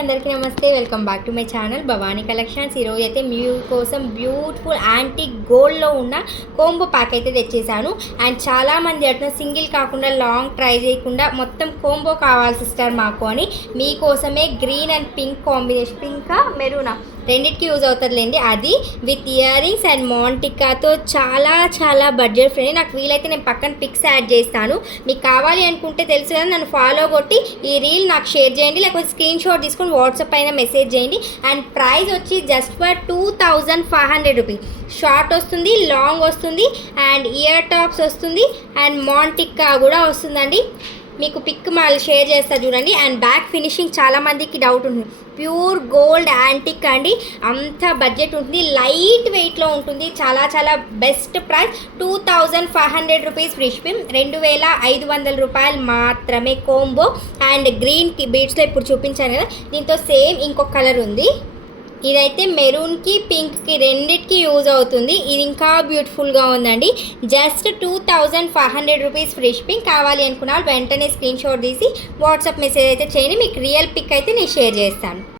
అందరికీ నమస్తే. Welcome back to my channel Bhavani collections. ఈరోజు అయితే మీ కోసం బ్యూటిఫుల్ యాంటిక్ గోల్డ్లో ఉన్న కోంబో ప్యాక్ అయితే తెచ్చేసాను. అండ్ చాలామంది అట్లా సింగిల్ కాకుండా లాంగ్ ట్రై చేయకుండా మొత్తం కోంబో కావాలి సిస్టర్ మాకు అని మీకోసమే గ్రీన్ అండ్ పింక్ కాంబినేషన్, పింకా మెరూనా రెండింటికి యూజ్ అవుతుందిలేండి. అది విత్ ఇయర్ రింగ్స్ అండ్ మాంటికాతో చాలా బడ్జెట్ ఫ్రెండ్లీ. నాకు వీలైతే నేను పక్కన పిక్స్ యాడ్ చేస్తాను. మీకు కావాలి అనుకుంటే తెలుసు కదా, నన్ను ఫాలో కొట్టి ఈ రీల్ నాకు షేర్ చేయండి, లేకపోతే స్క్రీన్ షాట్ తీసుకొని వాట్సాప్ పైన మెసేజ్ చేయండి. అండ్ ప్రైస్ వచ్చి జస్ట్ ఫర్ 2500 రూపీస్. షార్ట్ వస్తుంది, లాంగ్ వస్తుంది, అండ్ ఇయర్ టాప్స్ వస్తుంది, అండ్ మాంటికా కూడా వస్తుందండి. మీకు పిక్ మళ్ళీ షేర్ చేస్తా చూడండి. అండ్ బ్యాక్ ఫినిషింగ్ చాలామందికి డౌట్ ఉంటుంది. ప్యూర్ గోల్డ్ యాంటిక్ అండి, అంత బడ్జెట్ ఉంటుంది, లైట్ వెయిట్లో ఉంటుంది, చాలా best price 2500 rupees free shipping. 2500 రూపాయలు మాత్రమే కోంబో. అండ్ గ్రీన్ బీడ్స్లో ఇప్పుడు చూపించాను కదా, దీంతో సేమ్ ఇంకొక కలర్ ఉంది. ఇదైతే మెరూన్కి పింక్కి రెండిటికి యూజ్ అవుతుంది. ఇది ఇంకా బ్యూటిఫుల్గా ఉందండి. Just 2500 rupees free shipping. కావాలి అనుకున్న వాళ్ళు వెంటనే స్క్రీన్ షాట్ తీసి వాట్సాప్ మెసేజ్ అయితే చేయండి. మీకు రియల్ పిక్ అయితే నేను షేర్ చేస్తాను.